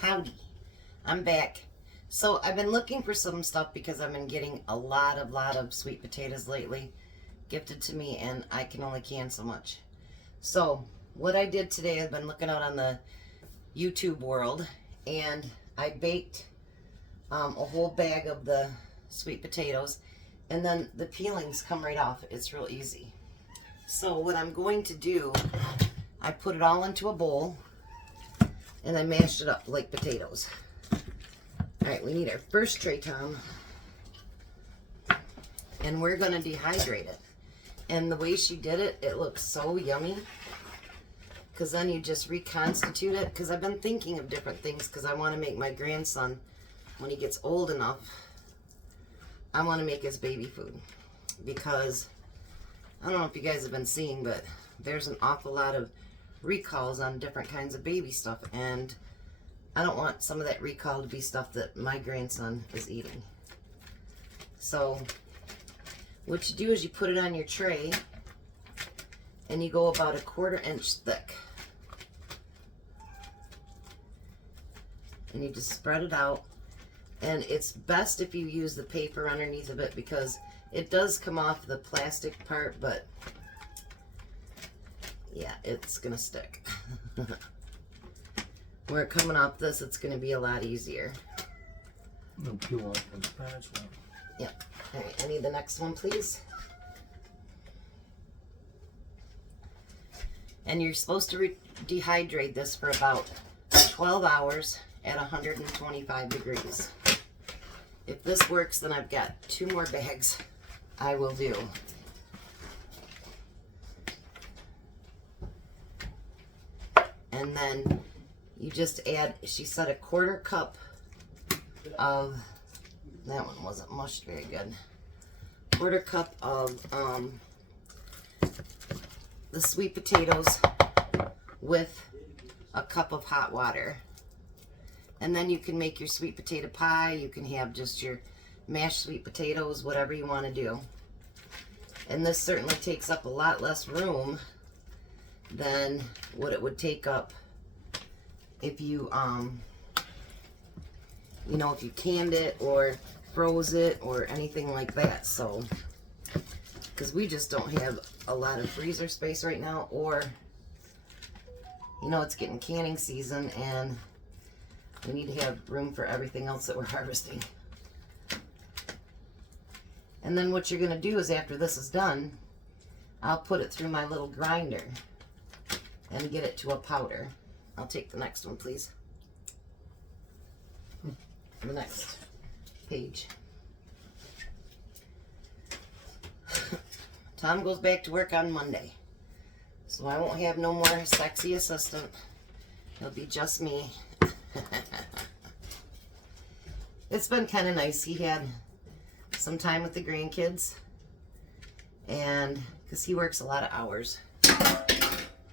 Howdy, I'm back. So I've been looking for some stuff because I've been getting a lot of sweet potatoes lately gifted to me, and I can only can so much. So what I did today, I've been looking out on the YouTube world, and I baked a whole bag of the sweet potatoes, and then the peelings come right off. It's real easy. So what I'm going to do, I put it all into a bowl and I mashed it up like potatoes. Alright, we need our first tray, Tom. And we're going to dehydrate it. And the way she did it, it looks so yummy. Because then you just reconstitute it. Because I've been thinking of different things because I want to make my grandson, when he gets old enough, I want to make his baby food. Because, I don't know if you guys have been seeing, but there's an awful lot of recalls on different kinds of baby stuff, and I don't want some of that recall to be stuff that my grandson is eating. So what you do is you put it on your tray and you go about 1/4 inch thick, and you just spread it out. And it's best if you use the paper underneath of it because it does come off the plastic part, but yeah, it's gonna stick. Where coming off this, it's gonna be a lot easier. No peel off the spatula. Yep. All right, I need the next one, please. And you're supposed to dehydrate this for about 12 hours at 125 degrees. If this works, then I've got 2 more bags I will do. And then you just add, she said, 1/4 cup of, that one wasn't mushed very good, 1/4 cup of the sweet potatoes with a cup of hot water. And then you can make your sweet potato pie. You can have just your mashed sweet potatoes, whatever you want to do. And this certainly takes up a lot less room than what it would take up if you you know, if you canned it or froze it or anything like that. So because we just don't have a lot of freezer space right now, or you know, it's getting canning season and we need to have room for everything else that we're harvesting. And then what you're going to do is, after this is done, I'll put it through my little grinder and get it to a powder. I'll take the next one, please. The next page. Tom goes back to work on Monday, so I won't have no more sexy assistant. It'll be just me. It's been kind of nice. He had some time with the grandkids, and because he works a lot of hours,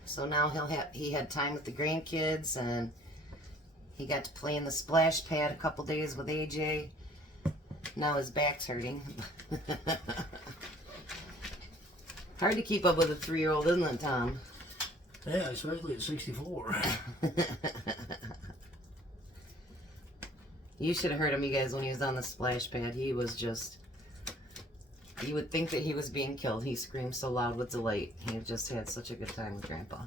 so now he had time with the grandkids, and he got to play in the splash pad a couple days with AJ. Now his back's hurting. Hard to keep up with a 3-year-old, isn't it, Tom? Yeah, especially at 64. You should have heard him, you guys, when he was on the splash pad. He was just, you would think that he was being killed. He screamed so loud with delight. He just had such a good time with Grandpa.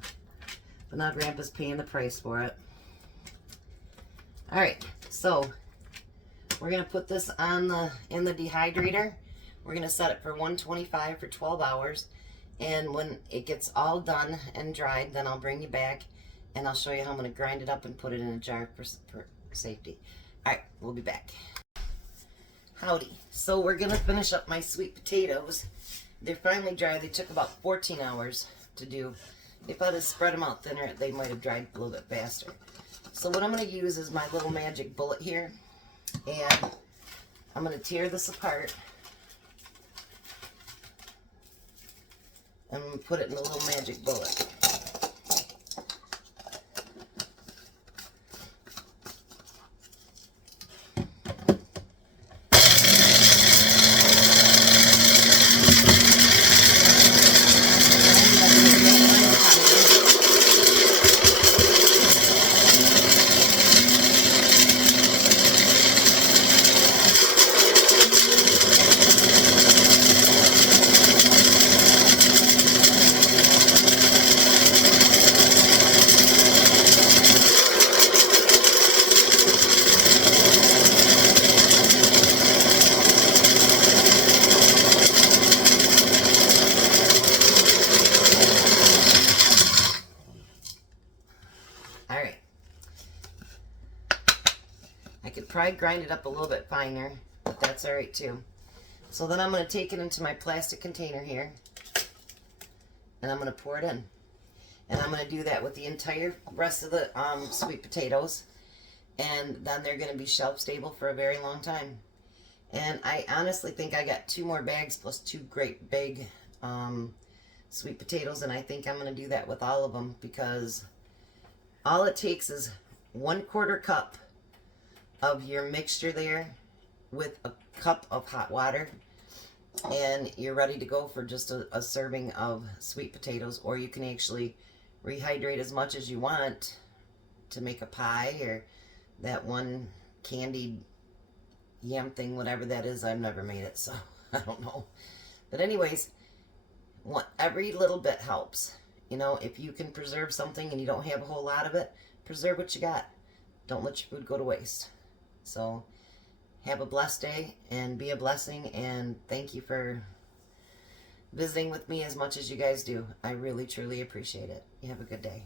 But now Grandpa's paying the price for it. Alright, so we're going to put this on in the dehydrator. We're going to set it for 125 for 12 hours. And when it gets all done and dried, then I'll bring you back and I'll show you how I'm going to grind it up and put it in a jar for safety. Alright, we'll be back. Howdy. So we're going to finish up my sweet potatoes. They're finally dry. They took about 14 hours to do. If I'd have spread them out thinner, they might have dried a little bit faster. So what I'm going to use is my little magic bullet here. And I'm going to tear this apart. And I'm going to put it in the little magic bullet. could probably grind it up a little bit finer, but that's all right too. So then I'm going to take it into my plastic container here, and I'm going to pour it in. And I'm going to do that with the entire rest of the sweet potatoes, and then they're going to be shelf stable for a very long time. And I honestly think I got 2 more bags plus 2 great big sweet potatoes, and I think I'm going to do that with all of them, because all it takes is 1/4 cup of your mixture there with a cup of hot water, and you're ready to go for just a serving of sweet potatoes. Or you can actually rehydrate as much as you want to make a pie, or that one candied yam thing, whatever that is. I've never made it, so I don't know. But anyways, every little bit helps. You know, if you can preserve something and you don't have a whole lot of it, preserve what you got. Don't let your food go to waste. So have a blessed day and be a blessing, and thank you for visiting with me as much as you guys do. I really, truly appreciate it. You have a good day.